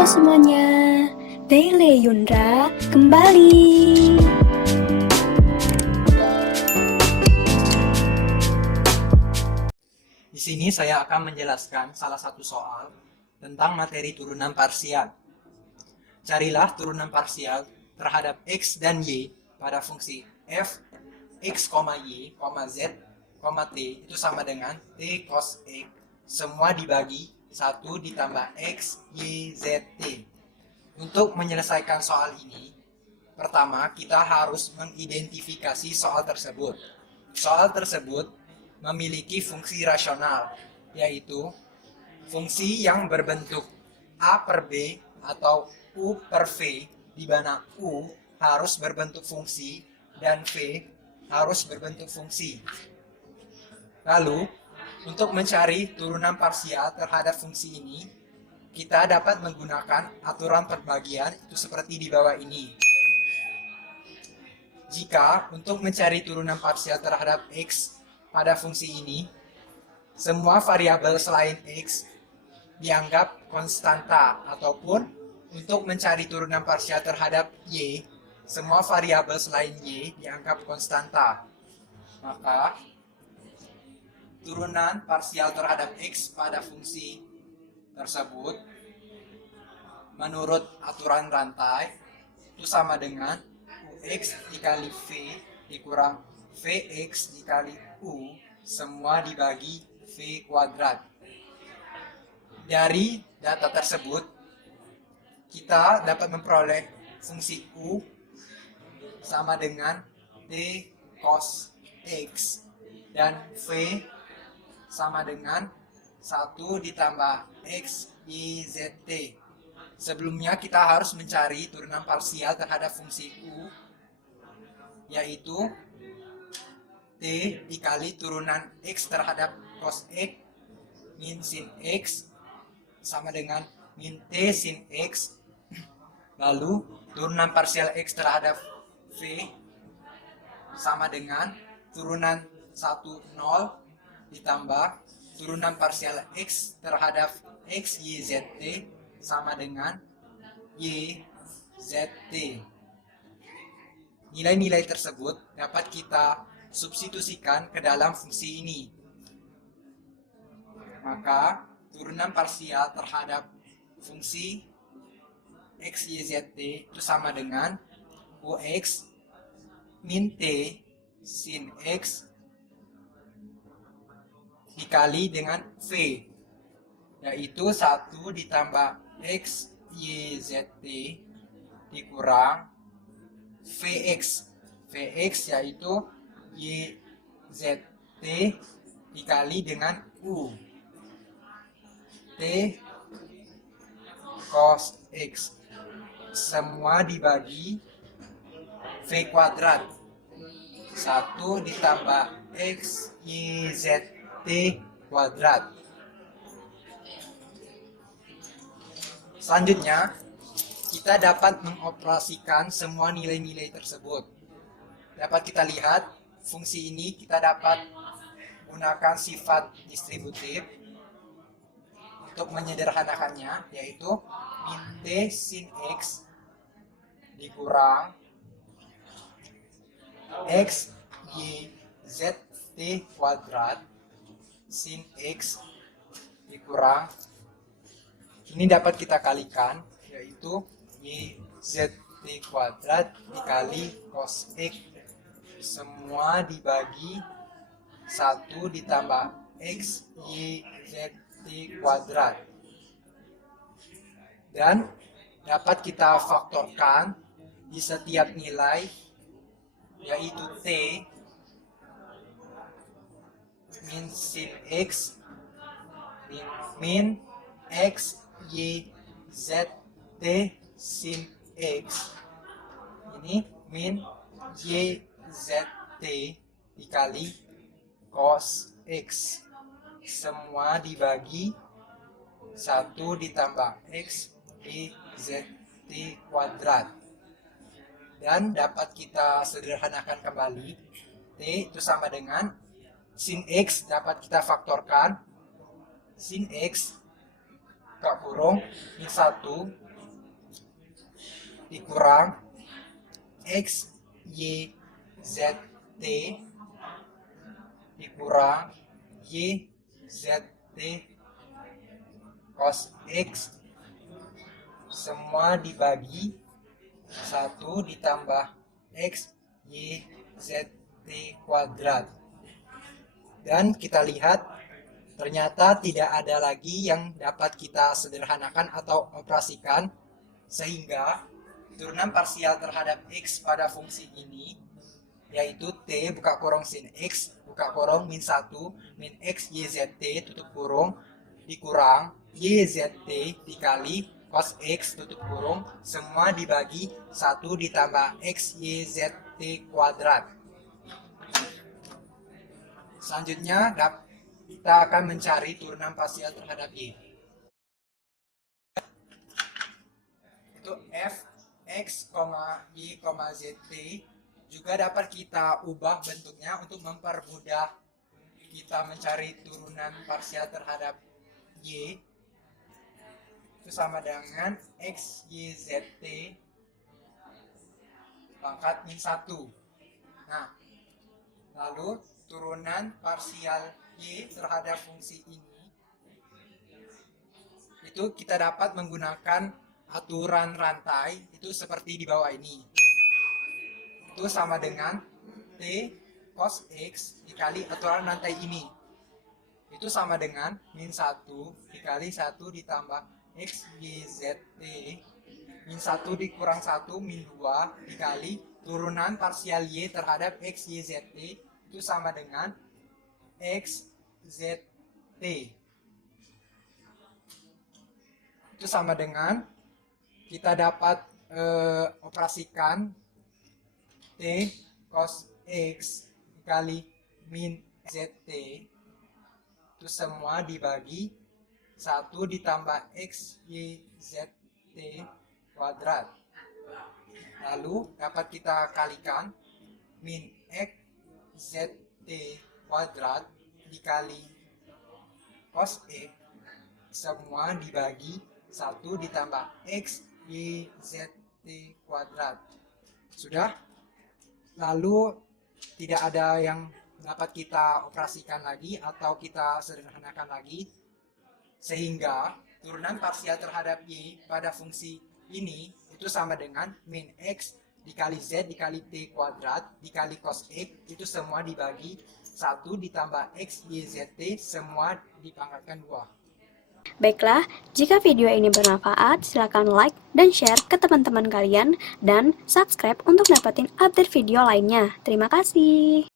Halo semuanya, Daily Yundra kembali. Di sini saya akan menjelaskan salah satu soal tentang materi turunan parsial. Carilah turunan parsial terhadap x dan y pada fungsi f x, y, z, t itu sama dengan t cos x semua dibagi 1 ditambah x, y, z, t. Untuk menyelesaikan soal ini, pertama kita harus mengidentifikasi soal tersebut. Soal tersebut memiliki fungsi rasional, yaitu fungsi yang berbentuk A per B atau U per V, di mana U harus berbentuk fungsi dan V harus berbentuk fungsi. Lalu, untuk mencari turunan parsial terhadap fungsi ini, kita dapat menggunakan aturan perbagian itu seperti di bawah ini. Jika untuk mencari turunan parsial terhadap x pada fungsi ini, semua variabel selain x dianggap konstanta, ataupun untuk mencari turunan parsial terhadap y, semua variabel selain y dianggap konstanta. Maka turunan parsial terhadap x pada fungsi tersebut menurut aturan rantai itu sama dengan ux dikali v dikurang vx dikali u semua dibagi v kuadrat. Dari data tersebut kita dapat memperoleh fungsi u sama dengan t cos x dan v sama dengan 1 ditambah x, y, z, t. Sebelumnya kita harus mencari turunan parsial terhadap fungsi u, yaitu t dikali turunan x terhadap cos x min sin x sama dengan min t sin x. Lalu turunan parsial x terhadap v sama dengan turunan 1, 0 ditambah turunan parsial x terhadap x, y, z, t sama dengan y, z, t. Nilai-nilai tersebut dapat kita substitusikan ke dalam fungsi ini. Maka turunan parsial terhadap fungsi x, y, z, t itu sama dengan ux min t sin x dikali dengan v, yaitu 1 ditambah x, y, z, t dikurang vx. Vx yaitu y, z, t dikali dengan u t cos x semua dibagi v kuadrat. 1 ditambah x, y, z, t kuadrat. Selanjutnya, kita dapat mengoperasikan semua nilai-nilai tersebut. Dapat kita lihat, fungsi ini kita dapat gunakan sifat distributif untuk menyederhanakannya, yaitu min t sin x dikurang x, y, z, t kuadrat sin x dikurang, ini dapat kita kalikan, yaitu y, z, t kuadrat dikali cos x semua dibagi 1 ditambah x, y, z, t kuadrat. Dan dapat kita faktorkan di setiap nilai, yaitu t min sin x min x, y, z, t sin x, ini min y, z, t dikali cos x semua dibagi 1 ditambah x, y, z, t kuadrat. Dan dapat kita sederhanakan kembali, t itu sama dengan sin x dapat kita faktorkan, sin x kurung min 1 dikurang X, Y, Z, T dikurang Y, Z, T cos X semua dibagi 1 ditambah X, Y, Z, T kuadrat. Dan kita lihat ternyata tidak ada lagi yang dapat kita sederhanakan atau operasikan, sehingga turunan parsial terhadap X pada fungsi ini yaitu T buka kurung sin X buka kurung min 1 min X Y Z T tutup kurung dikurang Y Z T dikali cos X tutup kurung semua dibagi 1 ditambah X Y Z T kuadrat. Selanjutnya kita akan mencari turunan parsial terhadap Y. Itu f x, y, z, t juga dapat kita ubah bentuknya untuk mempermudah kita mencari turunan parsial terhadap y. Itu sama dengan x, y, z, t pangkat min 1. Nah, lalu turunan parsial y terhadap fungsi ini itu kita dapat menggunakan aturan rantai itu seperti di bawah ini. Itu sama dengan T cos X dikali aturan rantai ini. Itu sama dengan min 1 dikali 1 ditambah X, Y, Z, T min 1 dikurang 1 min 2 dikali turunan parsial Y terhadap X, Y, Z, T itu sama dengan X, Z, T. Itu sama dengan kita dapat operasikan T cos X dikali min ZT itu semua dibagi 1 ditambah X, Y, Z, T kuadrat. Lalu dapat kita kalikan min X, Z, T kuadrat dikali cos X semua dibagi 1 ditambah X, Y, Z, T kuadrat. Sudah? Lalu tidak ada yang dapat kita operasikan lagi atau kita sederhanakan lagi, sehingga turunan parsial terhadap Y pada fungsi ini itu sama dengan min X dikali Z dikali T kuadrat dikali cos X itu semua dibagi 1 ditambah X, Y, Z, T semua dipangkatkan 2. Baiklah, jika video ini bermanfaat, silakan like dan share ke teman-teman kalian dan subscribe untuk dapetin update video lainnya. Terima kasih.